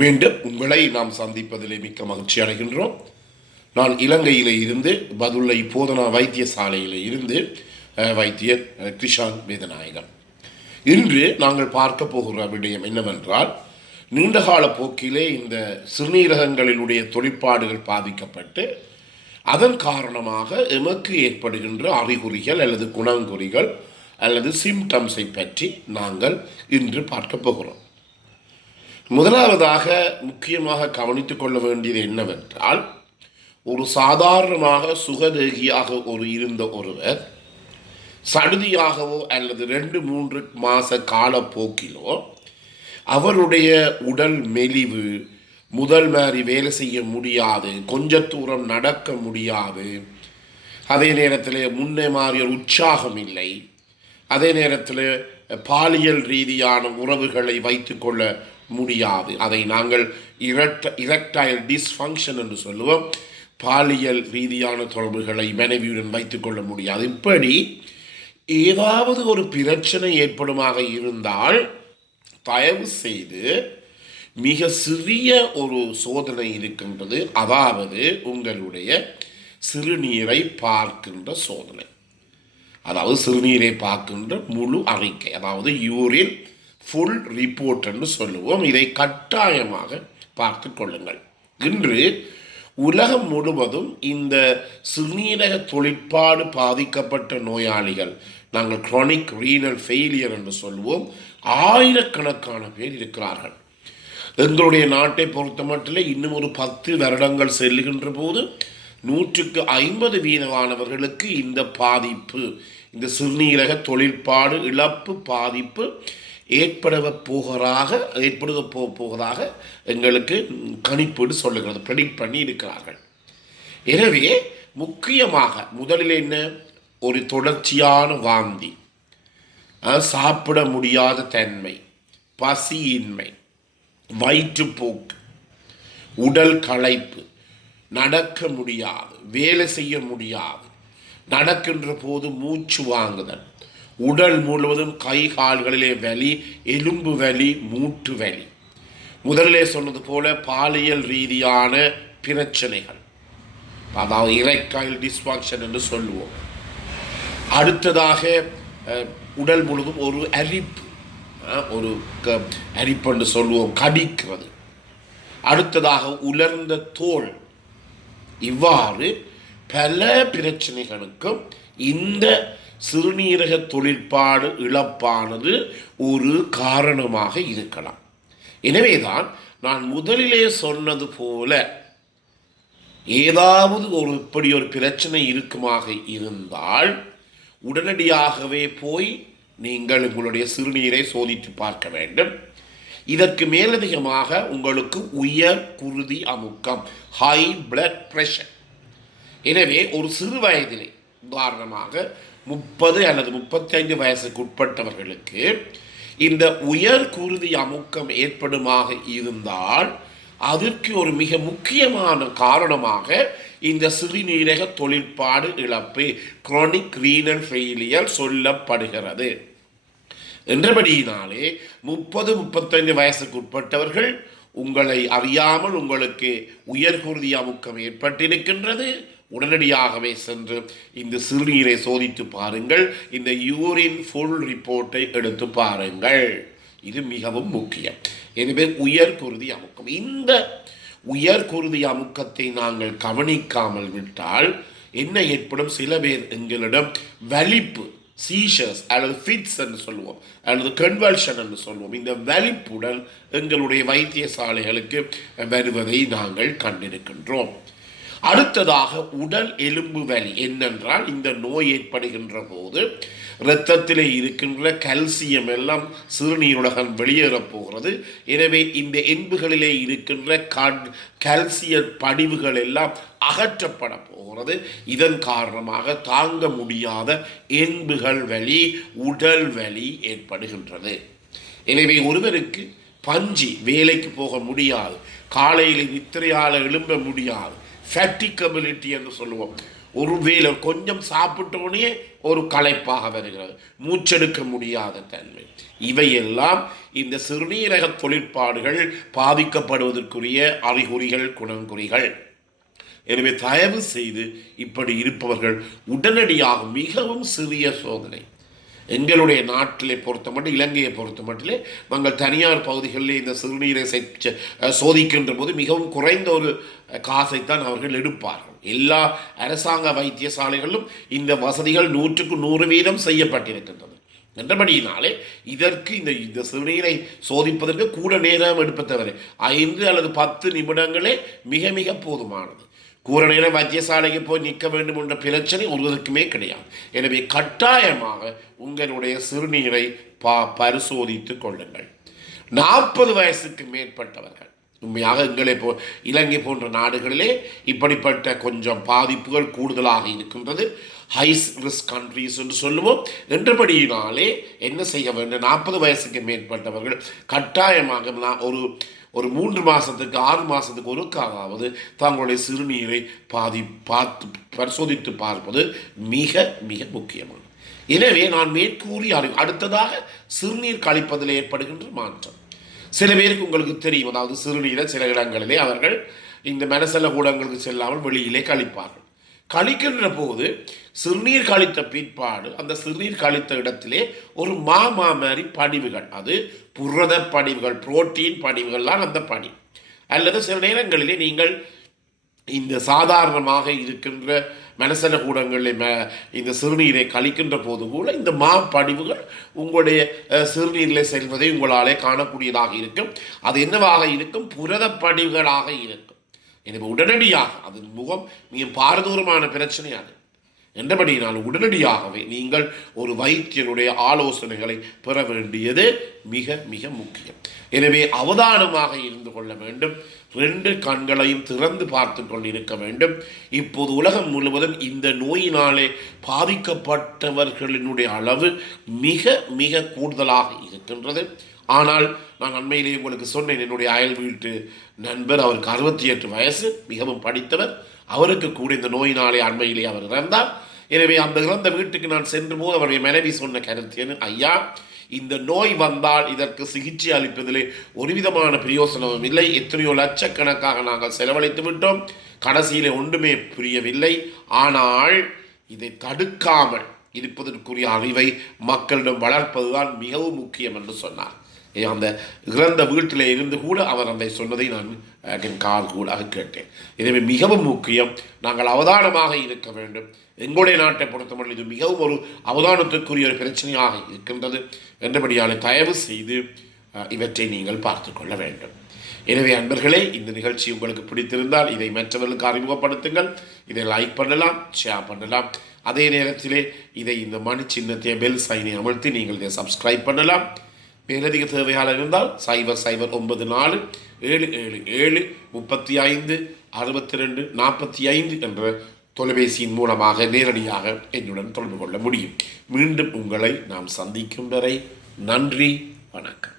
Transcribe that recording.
மீண்டும் உங்களை நாம் சந்திப்பதிலே மிக்க மகிழ்ச்சி அடைகின்றோம். நான் இலங்கையிலே இருந்து பதுளை போதனா வைத்தியசாலையில் இருந்து வைத்தியர் கிருஷான் வேதநாயகன். இன்று நாங்கள் பார்க்க போகிற விடயம் என்னவென்றால், நீண்டகால போக்கிலே இந்த சிறுநீரகங்களினுடைய தொழிற்பாடுகள் பாதிக்கப்பட்டு அதன் காரணமாக எமக்கு ஏற்படுகின்ற அறிகுறிகள் அல்லது குணங்குறிகள் அல்லது சிம்டம்ஸை பற்றி நாங்கள் இன்று பார்க்க போகிறோம். முதலாவதாக முக்கியமாக கவனித்துக் கொள்ள வேண்டியது என்னவென்றால், ஒரு சாதாரணமாக சுகதேகியாக இருந்த ஒருவர் சடுதியாகவோ அல்லது 2-3 மாத காலப்போக்கிலோ அவருடைய உடல் மெலிவு, முதல் மாதிரி வேலை செய்ய முடியாது, கொஞ்ச தூரம் நடக்க முடியாது, அதே நேரத்தில் முன்னே மாதிரி ஒரு உற்சாகம் இல்லை, அதே நேரத்தில் பாலியல் ரீதியான உறவுகளை வைத்து கொள்ள முடியாது, அதை நாங்கள் இரெக்டைல் டிஸ்ஃபங்க்ஷன் என்று சொல்லுவோம். பாலியல் ரீதியான தொடர்புகளை மனைவியுடன் வைத்துக் கொள்ள முடியாது. இப்படி ஏதாவது ஒரு பிரச்சனை ஏற்படுமாக இருந்தால் தயவு செய்து மிக சிறிய ஒரு சோதனை இருக்கின்றது. அதாவது உங்களுடைய சிறுநீரை பார்க்கின்ற சோதனை, அதாவது சிறுநீரை பார்க்கின்ற முழு அறிக்கை, அதாவது யூரின் ஃபுல் ரிப்போர்ட் என்று சொல்லுவோம். இதை கட்டாயமாக பார்த்து கொள்ளுங்கள். இன்று உலகம் முழுவதும் இந்த சிறுநீரக தொழிற்பாடு பாதிக்கப்பட்ட நோயாளிகள், நாங்கள் குரோனிக் ரீனல் ஃபெயிலியர் என்று சொல்லுவோம், ஆயிரக்கணக்கான பேர் இருக்கிறார்கள். எங்களுடைய நாட்டை பொறுத்த மட்டும் இன்னும் ஒரு 10 வருடங்கள் செல்லுகின்ற போது 150% இந்த பாதிப்பு, இந்த சிறுநீரக தொழிற்பாடு இழப்பு பாதிப்பு ஏற்படுவதாக எங்களுக்கு கணிப்பீடு சொல்லுகிறது, ப்ரெடிக்ட் பண்ணி இருக்கிறார்கள். எனவே முக்கியமாக முதலில் என்ன, ஒரு தொடர்ச்சியான வாந்தி, சாப்பிட முடியாத தன்மை, பசியின்மை, வயிற்றுப்போக்கு, உடல் களைப்பு, நடக்க முடியாது, வேலை செய்ய முடியாது, நடக்கின்ற போது மூச்சு வாங்குதல், உடல் முழுவதும் கை கால்களிலே வலி, எலும்பு வலி, மூட்டு வலி, முதலிலே சொன்னது போல பாலியல் ரீதியான பிரச்சனைகள், அதாவது இரெக்டைல் டிஸ்ஃபங்க்ஷன் என்று சொல்லுவோம். அடுத்ததாக உடல் முழுவதும் ஒரு அரிப்பு, ஒரு அரிப்பு என்று சொல்லுவோம், கடிக்கிறது. அடுத்ததாக உலர்ந்த தோல். இவ்வாறு பல பிரச்சனைகளுக்கும் இந்த சிறுநீரக தொழிற்பாடு இழப்பானது ஒரு காரணமாக இருக்கலாம். எனவேதான் நான் முதலிலே சொன்னது போல, ஏதாவது இப்படி ஒரு பிரச்சனை இருக்குமாக இருந்தால் உடனடியாகவே போய் நீங்கள் உங்களுடைய சிறுநீரை சோதித்து பார்க்க வேண்டும். இதற்கு மேலதிகமாக உங்களுக்கு உயர் குருதி அமுக்கம், ஹை பிளட் பிரஷர். எனவே ஒரு சிறு வயதிலே, உதாரணமாக 30 அல்லது 35 வயசுக்கு உட்பட்டவர்களுக்கு இந்த உயர் குருதி அமுக்கம் ஏற்படுமாக இருந்தால் அதற்கு ஒரு மிக முக்கியமான காரணமாக இந்த சிறுநீரக தொழிற்பாடு இழப்பு, குரோனிக் ரீனல் ஃபெயிலியர் சொல்லப்படுகிறது. என்றபடியினாலே 30-35 வயசுக்கு உட்பட்டவர்கள் உங்களை அறியாமல் உங்களுக்கு உயர்குருதி அமுக்கம் ஏற்பட்டிருக்கின்றது, உடனடியாகவே சென்று இந்த சிறுநீரை சோதித்து பாருங்கள், இந்த யூரின் ஃபுல் ரிப்போர்ட்டை எடுத்து பாருங்கள். இது மிகவும் முக்கியம். எனவே உயர்குருதி அமுக்கம், இந்த உயர்குருதி அமுக்கத்தை நாங்கள் கவனிக்காமல் விட்டால் என்ன ஏற்படும், சில பேர் எங்களிடம் வலிப்பு, சீஷர்ஸ் அல்லது ஃபிட்ஸ் என்று சொல்லுவோம், அல்லது கன்வல்ஷன் என்று சொல்லுவோம், இந்த வலிப்புடன் எங்களுடைய வைத்தியசாலைகளுக்கு வருவதை நாங்கள் கண்டிருக்கின்றோம். அடுத்ததாக உடல் எலும்பு வலி. என்னென்றால், இந்த நோய் ஏற்படுகின்ற போது இரத்தத்திலே இருக்கின்ற கால்சியம் எல்லாம் சிறுநீருலகம் வெளியேறப் போகிறது. எனவே இந்த எலும்புகளிலே இருக்கின்ற கால்சிய படிவுகள் எல்லாம் அகற்றப்பட போகிறது. இதன் காரணமாக தாங்க முடியாத எலும்புகள் வலி, உடல் வலி ஏற்படுகின்றது. எனவே ஒருவருக்கு பஞ்சி, வேலைக்கு போக முடியாது, காலையில் நித்திரையால் எழும்ப முடியாது, ஃபேட்டிகபிலிட்டி என்று சொல்லுவோம், ஒருவேளை கொஞ்சம் சாப்பிட்டோனே ஒரு களைப்பாக வருகிறது, மூச்செடுக்க முடியாத தன்மை. இவையெல்லாம் இந்த சிறுநீரக தொழிற்பாடுகள் பாதிக்கப்படுவதற்குரிய அறிகுறிகள், குணங்குறிகள். எனவே தயவு செய்து இப்படி இருப்பவர்கள் உடனடியாக மிகவும் சிறிய சோதனை, எங்களுடைய நாட்டிலே பொறுத்த மட்டும், இலங்கையை பொறுத்த மட்டிலே நாங்கள் தனியார் பகுதிகளிலே இந்த சிறுநீரை சோதிக்கின்ற போது மிகவும் குறைந்த ஒரு காசைத்தான் அவர்கள் எடுப்பார்கள். எல்லா அரசாங்க வைத்தியசாலைகளிலும் இந்த வசதிகள் 100% செய்யப்பட்டிருக்கின்றது. என்றபடியினாலே இதற்கு இந்த சிறுநீரை சோதிப்பதற்கு கூட நேரம் எடுப்பதவரை 5 அல்லது 10 நிமிடங்களே மிக மிக போதுமானது. கூற நேரம் வைத்தியசாலைக்கு போய் நிற்க வேண்டும் என்ற பிரச்சனை ஒருவருக்குமே கிடையாது. எனவே கட்டாயமாக உங்களுடைய சிறுநீரை பரிசோதித்துக் கொள்ளுங்கள். 40 வயசுக்கு மேற்பட்டவர்கள், உண்மையாக இலங்கை போன்ற நாடுகளிலே இப்படிப்பட்ட கொஞ்சம் பாதிப்புகள் கூடுதலாக இருக்கின்றது. ஹை ரிஸ்க் கண்ட்ரிஸ் என்று சொல்லுவோம். என்றபடியினாலே என்ன செய்ய வேண்டும், 40 வயசுக்கு மேற்பட்டவர்கள் கட்டாயமாக ஒரு 3 மாதத்துக்கு 6 மாதத்துக்கு ஒருக்காவது தங்களுடைய சிறுநீரை பரிசோதித்து பார்ப்பது மிக மிக முக்கியமானது. எனவே நான் மேற்கூறிய அடுத்ததாக சிறுநீர் கழிப்பதில் ஏற்படுகின்ற மாற்றம். சில பேருக்கு உங்களுக்கு தெரியும், அதாவது சிறுநீரை சில இடங்களிலே அவர்கள் இந்த மனசல கூடங்களுக்கு செல்லாமல் வெளியிலே கழிப்பார்கள். கழிக்கின்ற போது சிறுநீர் கழித்த பிற்பாடு அந்த சிறுநீர் கழித்த இடத்திலே ஒரு மாதிரி படிவுகள், அது புரத படிவுகள், புரோட்டீன் படிவுகள்லாம் அந்த படிவு. அல்லது சில நேரங்களிலே நீங்கள் இந்த சாதாரணமாக இருக்கின்ற மனசல கூடங்களில் இந்த சிறுநீரை கழிக்கின்ற போது கூட இந்த படிவுகள் உங்களுடைய சிறுநீரில் செல்வதை உங்களாலே காணக்கூடியதாக இருக்கும். அது என்னவாக இருக்கும், புரத படிவுகளாக இருக்கும். எனவே உடனடியாக அது மிக பாரதூரமான பிரச்சனையாது. என்றபடியினால் உடனடியாகவே நீங்கள் ஒரு வைத்தியனுடைய ஆலோசனைகளை பெற வேண்டியது மிக மிக முக்கியம். எனவே அவதானமாக இருந்து கொள்ள வேண்டும். 2 கண்களையும் திறந்து பார்த்து கொண்டிருக்க வேண்டும். இப்போது உலகம் முழுவதும் இந்த நோயினாலே பாதிக்கப்பட்டவர்களினுடைய அளவு மிக மிக கூடுதலாக இருக்கின்றது. ஆனால் நான் அண்மையிலேயே உங்களுக்கு சொன்னேன், என்னுடைய அயல் வீட்டு நண்பர், அவருக்கு 68 வயசு, மிகவும் படித்தவர். அவருக்கு கூட இந்த நோயினாலே அண்மையிலே அவர் இறந்தார். எனவே அந்த இறந்த வீட்டுக்கு நான் சென்ற போது அவருடைய மனைவி சொன்ன கருத்து, ஐயா, இந்த நோய் வந்தால் இதற்கு சிகிச்சை அளிப்பதிலே ஒரு விதமான பிரயோசனமும் இல்லை. எத்தனையோ லட்சக்கணக்காக நாங்கள் செலவழித்து விட்டோம், கடைசியிலே ஒன்றுமே புரியவில்லை. ஆனால் இதை தடுக்காமல் இருப்பதற்குரிய அறிவை மக்களிடம் வளர்ப்பதுதான் மிகவும் முக்கியம் என்று சொன்னார். அந்த இறந்த வீட்டில் இருந்து கூட அவர் அந்த சொன்னதை நான் என் கூடாக கேட்டேன். எனவே மிகவும் முக்கியம், நாங்கள் அவதானமாக இருக்க வேண்டும். எங்களுடைய நாட்டை பொறுத்தவரை இது மிகவும் ஒரு அவதானத்திற்குரிய ஒரு பிரச்சனையாக இருக்கின்றது. என்றபடியால் தயவு செய்து இவற்றை நீங்கள் பார்த்து கொள்ள வேண்டும். எனவே அன்பர்களே, இந்த நிகழ்ச்சி உங்களுக்கு பிடித்திருந்தால் இதை மற்றவர்களுக்கு அறிமுகப்படுத்துங்கள். இதை லைக் பண்ணலாம், ஷேர் பண்ணலாம். அதே நேரத்திலே இதை இந்த மணி சின்னத்தை பெல் சைனை அமர்த்தி நீங்கள் இதை சப்ஸ்கிரைப் பண்ணலாம். மேலதிக தேவையாளர் இருந்தால் 0094 777 35 62 45 என்ற தொலைபேசியின் மூலமாக நேரடியாக என்னுடன் தொடர்பு கொள்ள முடியும். மீண்டும் உங்களை நாம் சந்திக்கும் வரை நன்றி, வணக்கம்.